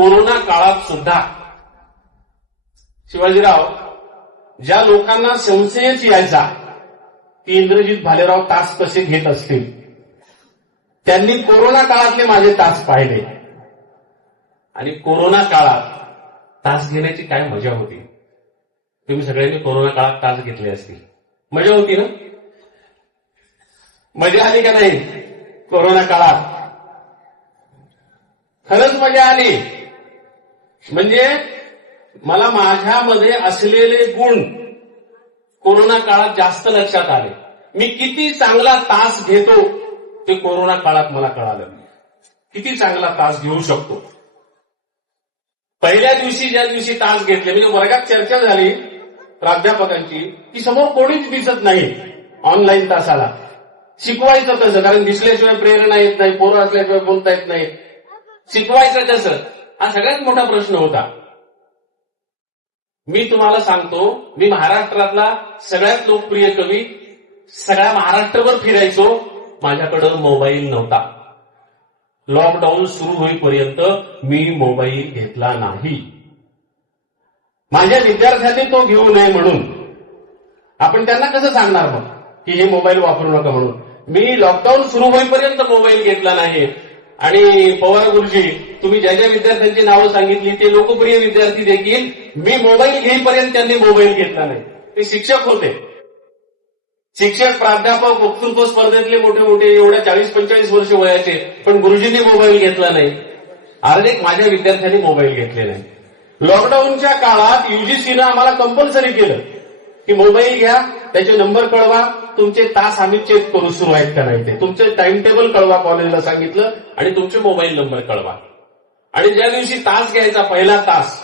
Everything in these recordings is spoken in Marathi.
कोरोना काळात सुद्धा. शिवाजीराव ज्या लोकांना संशयच यायचा की इंद्रजित भालेराव तास कसे घेत असतील त्यांनी कोरोना काळातले माझे तास पाहिले. आणि कोरोना काळात तास घेण्याची काय मजा होती? तुम्ही सगळ्यांनी कोरोना काळात तास घेतले असतील. मजा होती ना? मजा आली का नाही कोरोना काळात? खरंच मजा आली. म्हणजे मला माझ्यामध्ये असलेले गुण कोरोना काळात जास्त लक्षात आले. मी किती चांगला तास घेतो ते कोरोना काळात मला कळालं किती चांगला तास घेऊ शकतो? पहिल्या दिवशी ज्या दिवशी तास घेतले म्हणजे वर्गात चर्चा झाली प्राध्यापकांची की समोर कोणीच दिसत नाही ऑनलाईन तासाला. शिकवायचं कसं? कारण दिसल्याशिवाय प्रेरणा येत नाही पोरं असल्याशिवाय बोलता येत नाही. शिकवायचं कसं? हा सगळ्यात मोठा प्रश्न होता. मी तुम्हाला सांगतो मी महाराष्ट्रातला सगळ्यात लोकप्रिय कवी सगळ्या महाराष्ट्रभर फिरायचो माझ्याकडं मोबाईल नव्हता. लॉकडाऊन सुरू होईपर्यंत मी मोबाईल घेतला नाही. माझ्या विद्यार्थ्यांनी तो घेऊ नये म्हणून. आपण त्यांना कसं सांगणार मग की हे मोबाईल वापरू नका म्हणून? मी लॉकडाऊन सुरू होईपर्यंत मोबाईल घेतला नाही. आणि पवार गुरुजी तुम्ही ज्या ज्या विद्यार्थ्यांची नावं सांगितली ते लोकप्रिय विद्यार्थी देखील मी मोबाईल घेईपर्यंत त्यांनी मोबाईल घेतला नाही. ते शिक्षक होते. शिक्षक प्राध्यापक वक्तृत्व स्पर्धेतले मोठे मोठे एवढ्या चाळीस पंचेचाळीस वर्ष वयाचे पण गुरुजींनी मोबाईल घेतला नाही. अर्धेक माझ्या विद्यार्थ्यांनी मोबाईल घेतले नाही. लॉकडाऊनच्या काळात युजीसीनं आम्हाला कंपल्सरी केलं की मोबाईल घ्या त्याचे नंबर कळवा तुमचे तास आम्ही चेक करू सुरू आहेत का नाही ते तुमचे टाइम टेबल कळवा कॉलेजला सांगितलं आणि तुमचे मोबाईल नंबर कळवा. आणि ज्या दिवशी तास घ्यायचा पहिला तास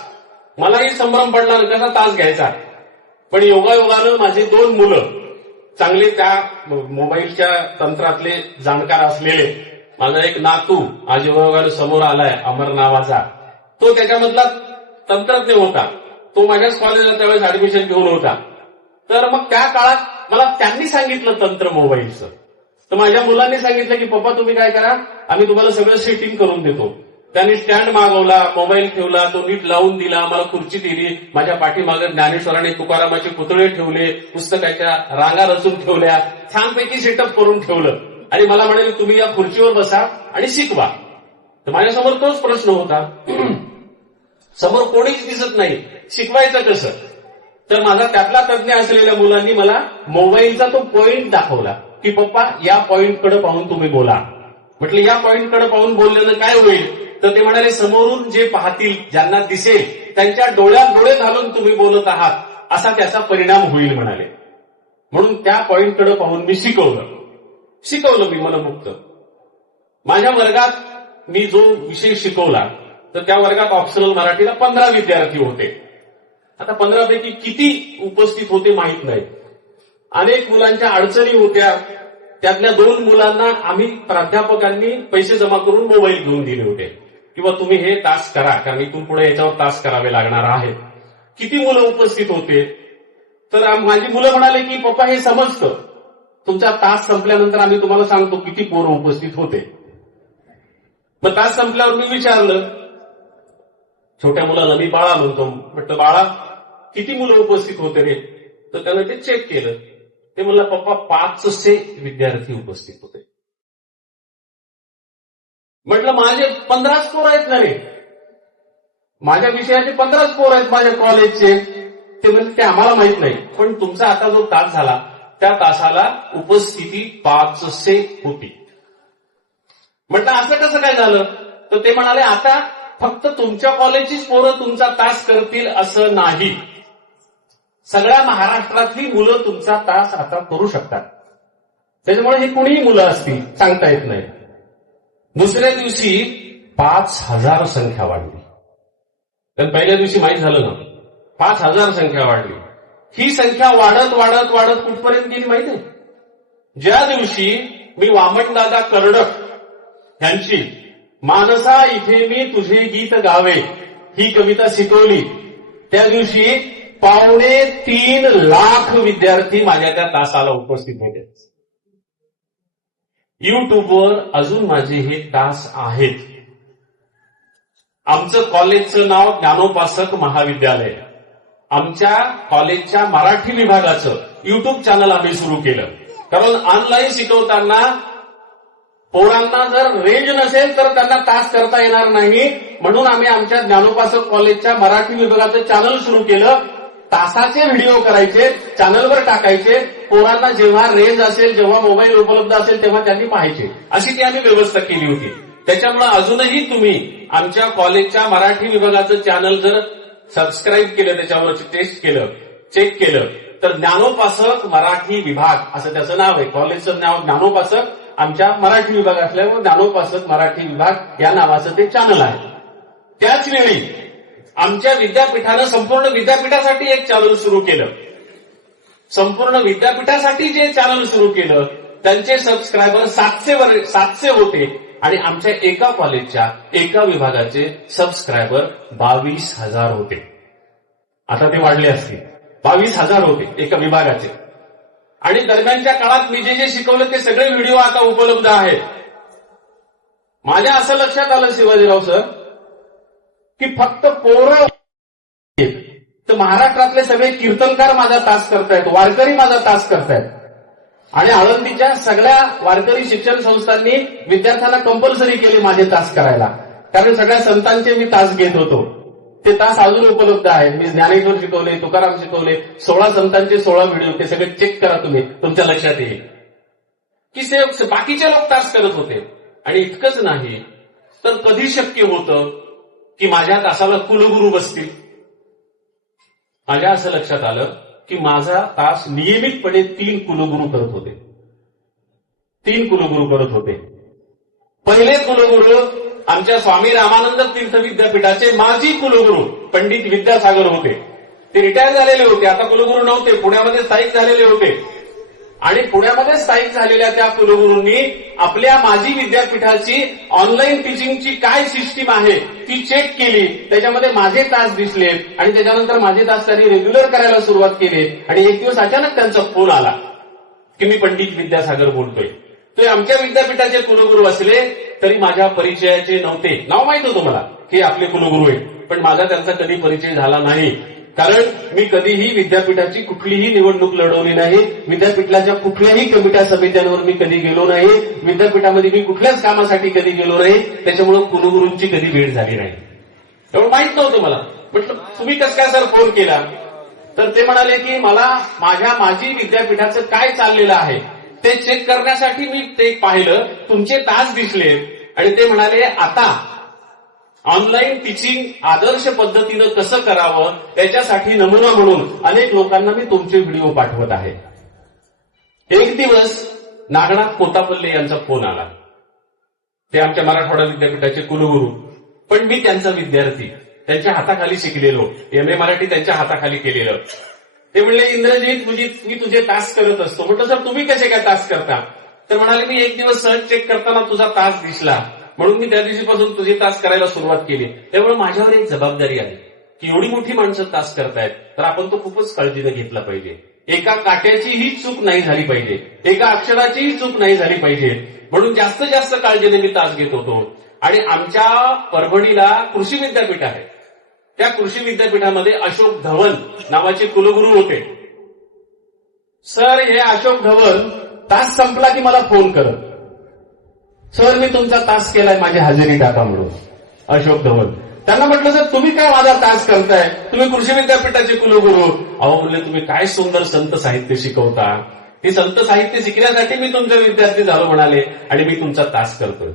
मलाही संभ्रम पडला कसा तास घ्यायचा? पण योगायोगानं माझी दोन मुलं चांगले त्या मोबाईलच्या तंत्रातले जाणकार असलेले माझा एक नातू आज योगायोगानं समोर आलाय अमर नावाचा. तो त्याच्यामधला तंत्रज्ञ होता. तो माझ्याच कॉलेजला त्यावेळेस ऍडमिशन घेऊन होता. तर मग त्या काळात मला त्यांनी सांगितलं तंत्र मोबाईलचं. तर माझ्या मुलांनी सांगितलं की पप्पा तुम्ही काय करा? आम्ही तुम्हाला सगळं सेटिंग करून देतो. त्यांनी स्टँड मागवला मोबाईल ठेवला तो नीट लावून दिला मला खुर्ची दिली माझ्या पाठीमागे ज्ञानेश्वराने तुकारामाचे पुतळे ठेवले पुस्तकाच्या रांगा रचून ठेवल्या छानपैकी सेटअप करून ठेवलं. आणि मला म्हणाले तुम्ही या खुर्चीवर बसा आणि शिकवा. तर माझ्यासमोर तोच प्रश्न होता. समोर कोणीच दिसत नाही. शिकवायचं कसं? तर माझा त्यातला तज्ञ असलेल्या मुलांनी मला मोबाईलचा तो पॉइंट दाखवला की पप्पा या पॉइंटकडे पाहून तुम्ही बोला. म्हटलं या पॉइंटकडे पाहून बोलल्यानं काय होईल? तर ते म्हणाले समोरून जे पाहतील ज्यांना दिसेल त्यांच्या डोळ्यात डोळे घालून तुम्ही बोलत आहात असा त्याचा परिणाम होईल म्हणाले. म्हणून त्या पॉइंटकडे पाहून मी शिकवलं. शिकवलं मी मनमुक्त. माझ्या वर्गात मी जो विषय शिकवला तर त्या वर्गात ऑप्शनल मराठीला पंधरा विद्यार्थी होते. आता पंधरापैकी किती उपस्थित होते माहीत नाही. अनेक मुलांच्या अडचणी होत्या. त्यातल्या दोन मुलांना आम्ही प्राध्यापकांनी पैसे जमा करून मोबाईल घेऊन दिले होते. किंवा तुम्ही हे तास करा कारण इथून पुढे याच्यावर तास करावे लागणार आहेत. किती मुलं उपस्थित होते? तर माझी मुलं म्हणाले की पप्पा हे समजतं. तुमचा तास संपल्यानंतर आम्ही तुम्हाला सांगतो किती पोरं उपस्थित होते. मग तास संपल्यावर मी विचारलं छोट्या मुलाला मी बाळा म्हणतो. म्हटलं बाळा किती मुलं उपस्थित होते रे? तर त्यानं ते चेक केलं. ते म्हणला पप्पा पाचशे विद्यार्थी उपस्थित होते. म्हटलं माझे पंधराच पोर आहेत ना रे? माझ्या विषयाचे पंधराच पोर आहेत माझ्या कॉलेजचे ते म्हणजे ते आम्हाला माहीत नाही. पण तुमचा आता जो तास झाला त्या तासाला उपस्थिती पाचशे होती. म्हटलं असं कसं काय झालं? तर ते म्हणाले आता फक्त तुमच्या कॉलेजचीच पोरं तुमचा तास करतील असं नाही. सगळ्या महाराष्ट्रातली मुलं तुमचा तास आता करू शकतात. त्याच्यामुळे हे कुणीही मुलं असतील सांगता येत नाही. दुसऱ्या दिवशी पाच हजार संख्या वाढली. तर पहिल्या दिवशी माहीत झालं ना पाच हजार संख्या वाढली. ही संख्या वाढत वाढत वाढत कुठपर्यंत गेली माहिती आहे? ज्या दिवशी मी वामनदादा कर्डक यांची मानसा इथे मी तुझे गीत गावे ही कविता शिकवली त्या दिवशी पावणे तीन लाख विद्यार्थी माझ्या त्या तासाला उपस्थित होते. युट्यूबवर अजून माझे हे तास आहेत. आमचं कॉलेजचं नाव ज्ञानोपासक महाविद्यालय. आमच्या कॉलेजच्या मराठी विभागाचं युट्यूब चॅनल आम्ही सुरू केलं. कारण ऑनलाईन शिकवताना पोरांना जर रेंज नसेल तर त्यांना तास करता येणार नाही. म्हणून आम्ही आमच्या ज्ञानोपासक कॉलेजच्या मराठी विभागाचं चॅनल सुरू केलं. तासाचे व्हिडिओ करायचे चॅनलवर टाकायचे पोरांना जेव्हा रेंज असेल जेव्हा मोबाईल उपलब्ध असेल तेव्हा त्यांनी पाहायचे. अशी ती आम्ही व्यवस्था केली होती. त्याच्यामुळे अजूनही तुम्ही आमच्या कॉलेजच्या मराठी विभागाचं चॅनल जर सबस्क्राईब केलं त्याच्यावर टेस्ट केलं चेक केलं तर ज्ञानोपासक मराठी विभाग असं त्याचं नाव आहे. कॉलेजचं नाव ज्ञानोपासक आमच्या मराठी विभाग असल्यामुळे ज्ञानोपासक मराठी विभाग या नावाचं ते चॅनल आहे. त्याच वेळी आमच्या विद्यापीठानं संपूर्ण विद्यापीठासाठी एक चॅनल सुरू केलं. संपूर्ण विद्यापीठासाठी जे चॅनल सुरू केलं त्यांचे सबस्क्रायबर सातशे वर सातशे होते. आणि आमच्या एका कॉलेजच्या एका विभागाचे सबस्क्रायबर बावीस हजार होते. आता ते वाढले असतील. बावीस हजार होते एका विभागाचे. आणि दरम्यानच्या काळात मी जे जे शिकवलं ते सगळे व्हिडिओ आता उपलब्ध आहेत. माझ्या असं लक्षात आलं शिवाजीराव सर की फक्त पोरं तर महाराष्ट्रातले सगळे कीर्तनकार माझा तास करतायत वारकरी माझा तास करतायत. आणि आळंदीच्या सगळ्या वारकरी शिक्षण संस्थांनी विद्यार्थ्यांना कंपल्सरी केले माझे तास करायला. कारण सगळ्या संतांचे मी तास घेत होतो. ते तास अजून उपलब्ध आहेत. मी ज्ञानेश्वर शिकवले तुकाराम शिकवले सोळा संतांचे सोळा व्हिडिओ ते सगळे चेक करा तुम्ही तुमच्या लक्षात येईल. की से बाकीचे लोक तास करत होते. आणि इतकंच नाही तर कधी शक्य होतं? की माझ्या तासाला कुलगुरू बसतील. माझ्या असं लक्षात आलं की माझा तास नियमितपणे तीन कुलगुरू करत होते. तीन कुलगुरू करत होते. पहिले कुलगुरू आमच्या स्वामी रामानंद तीर्थ विद्यापीठाचे माजी कुलगुरू पंडित विद्यासागर होते. ते रिटायर झालेले होते. आता कुलगुरू नव्हते. पुण्यामध्ये स्थायिक झालेले होते. आणि पुण्यामध्ये स्थायिक झालेल्या त्या कुलगुरूंनी आपल्या माजी विद्यापीठाची ऑनलाईन टीचिंगची काय सिस्टीम आहे ती चेक केली. त्याच्यामध्ये माझे तास दिसले आणि त्याच्यानंतर माझे तास त्यांनी रेग्युलर करायला सुरुवात केली आणि एक दिवस अचानक त्यांचा फोन आला की मी पंडित विद्यासागर बोलतोय. ते आमच्या विद्यापीठाचे कुलगुरू असले तरी माझ्या परिचयाचे नव्हते. नाव माहीत होतं मला की आपले कुलगुरू आहेत. पण माझा त्यांचा कधी परिचय झाला नाही. कारण मी कधीही विद्यापीठाची कुठलीही निवडणूक लढवली नाही. विद्यापीठाच्या कुठल्याही कमिट्या समित्यांवर मी कधी गेलो नाही. विद्यापीठामध्ये मी कुठल्याच कामासाठी कधी गेलो नाही. त्याच्यामुळे कुलगुरूंची कधी भेट झाली नाही. एवढं माहीत नव्हतं मला. म्हटलं तुम्ही कसं काय सर फोन केला? तर ते म्हणाले की मला माझ्या माजी विद्यापीठाचं काय चाललेलं आहे ते चेक करण्यासाठी मी ते पाहिलं. तुमचे तास दिसले. आणि ते म्हणाले आता ऑनलाईन टीचिंग आदर्श पद्धतीनं कसं करावं त्याच्यासाठी नमुना म्हणून अनेक लोकांना मी तुमचे व्हिडिओ पाठवत आहे. एक दिवस नागनाथ कोतापल्ले यांचा फोन आला. ते आमच्या मराठवाडा विद्यापीठाचे कुलगुरू. पण मी त्यांचा विद्यार्थी. त्यांच्या हाताखाली शिकलेलो. एम ए मराठी त्यांच्या हाताखाली केलेलं. ते म्हणले इंद्रजीत तुझी मी तुझे तास करत असतो. म्हटलं सर तुम्ही कसे काय तास करता? तर म्हणाले मी एक दिवस सहज चेक करताना तुझा तास दिसला. म्हणून मी त्या दिवशीपासून तुझे तास करायला सुरुवात केली. त्यामुळे माझ्यावर एक जबाबदारी आली की एवढी मोठी माणसं तास करतायत तर आपण तो खूपच काळजीने घेतला पाहिजे. एका काट्याचीही चूक नाही झाली पाहिजे. एका अक्षराचीही चूक नाही झाली पाहिजे. म्हणून जास्त जास्त काळजीने मी तास घेत होतो. आणि आमच्या परभणीला कृषी विद्यापीठ आहे. त्या कृषी विद्यापीठामध्ये अशोक धवन नावाचे कुलगुरू होते. सर हे अशोक धवन तास संपला की मला फोन करत. सर मी तुमचा तास केलाय माझी हजेरी टाका म्हणून. अशोक धवन. त्यांना म्हटलं सर तुम्ही काय माझा तास करताय? तुम्ही कृषी विद्यापीठाचे कुलगुरू. अहो म्हणले तुम्ही काय सुंदर संत साहित्य शिकवता? हे संत साहित्य शिकण्यासाठी मी तुमचे विद्यार्थी झालो म्हणाले आणि मी तुमचा तास करतोय.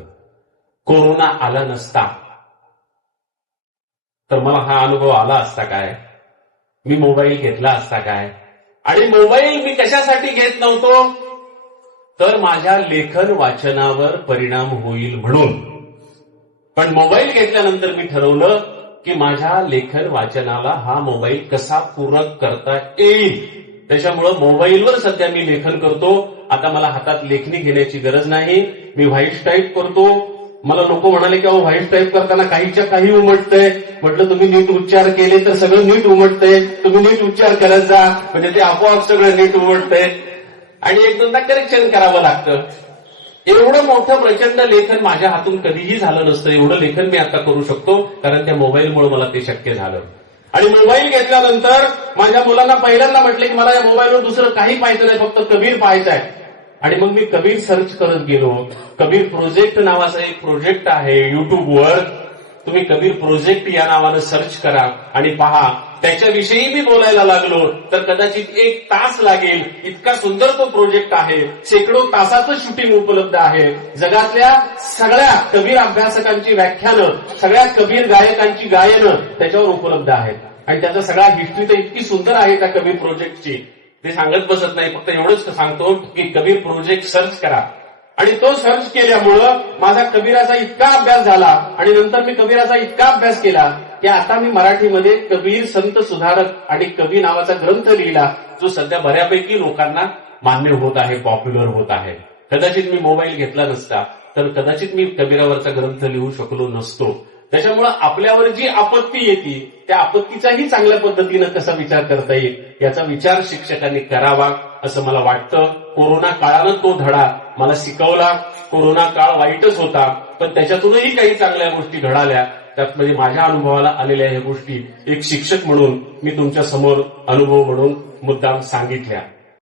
कोरोना आला नसता. तर मला हा अनुभव आला असता काय? मी मोबाईल घेतला असता काय? आणि मोबाईल मी कशासाठी घेत नव्हतो? तर माझ्या लेखन वाचनावर परिणाम होईल म्हणून. पण मोबाईल घेतल्यानंतर मी ठरवलं की माझ्या लेखन वाचनाला हा मोबाईल कसा पूरक करता येईल? त्याच्यामुळं मोबाईलवर सध्या मी लेखन करतो. आता मला हातात लेखणी घेण्याची गरज नाही. मी व्हाईट टाईप करतो. मला लोक म्हणाले की अहो व्हाईट टाईप करताना काहीच्या काही उमटतंय. म्हटलं तुम्ही नीट उच्चार केले तर सगळं नीट उमटतंय. तुम्ही नीट उच्चार करत जा. म्हणजे ते आपोआप सगळं नीट उमटतंय. आणि एक दोनदा करेक्शन करावं लागतं. एवढं मोठं प्रचंड लेखन माझ्या हातून कधीही झालं नसतं. एवढं लेखन मी आता करू शकतो कारण त्या मोबाईलमुळे मला ते शक्य झालं. आणि मोबाईल घेतल्यानंतर माझ्या मुलांना पहिल्यांदा म्हटलं की मला या मोबाईलवर दुसरं काही पाहायचं नाही फक्त कबीर पाहायचं आहे आणि मग मी कबीर सर्च करत गेलो. कबीर प्रोजेक्ट नावाचा एक प्रोजेक्ट आहे युट्यूबवर तुम्ही कबीर प्रोजेक्ट या नावानं सर्च करा आणि पहा. त्याच्याविषयी मी बोलायला लागलो तर कदाचित एक तास लागेल. इतका सुंदर तो प्रोजेक्ट आहे. शेकडो तासाचं शूटिंग उपलब्ध आहे. जगातल्या सगळ्या कबीर अभ्यासकांची व्याख्यानं सगळ्या कबीर गायकांची गायनं त्याच्यावर उपलब्ध आहेत. आणि त्याचा सगळा हिस्ट्री तर इतकी सुंदर आहे त्या कबीर प्रोजेक्टची ते सांगत बसत नाही फक्त एवढंच सांगतो की कबीर प्रोजेक्ट सर्च करा. आणि तो सर्च केल्यामुळं माझा कबीराचा इतका अभ्यास झाला आणि नंतर मी कबीराचा इतका अभ्यास केला की आता मी मराठीमध्ये कबीर संत सुधारक आणि कवी नावाचा ग्रंथ लिहिला जो सध्या बऱ्यापैकी लोकांना मान्य होत आहे पॉप्युलर होत आहे. कदाचित मी मोबाईल घेतला नसता तर कदाचित मी कबीरावरचा ग्रंथ लिहू शकलो नसतो. त्याच्यामुळं आपल्यावर जी आपत्ती येते त्या आपत्तीचाही चांगल्या पद्धतीनं कसा विचार करता येईल याचा विचार शिक्षकांनी करावा असं मला वाटतं. कोरोना काळानं तो धडा मला शिकवला. कोरोना काळ वाईटच होता. पण त्याच्यातूनही काही चांगल्या गोष्टी घडाल्या. त्यात म्हणजे माझ्या अनुभवाला आलेल्या ह्या गोष्टी एक शिक्षक म्हणून मी तुमच्यासमोर अनुभव म्हणून मुद्दाम सांगितल्या.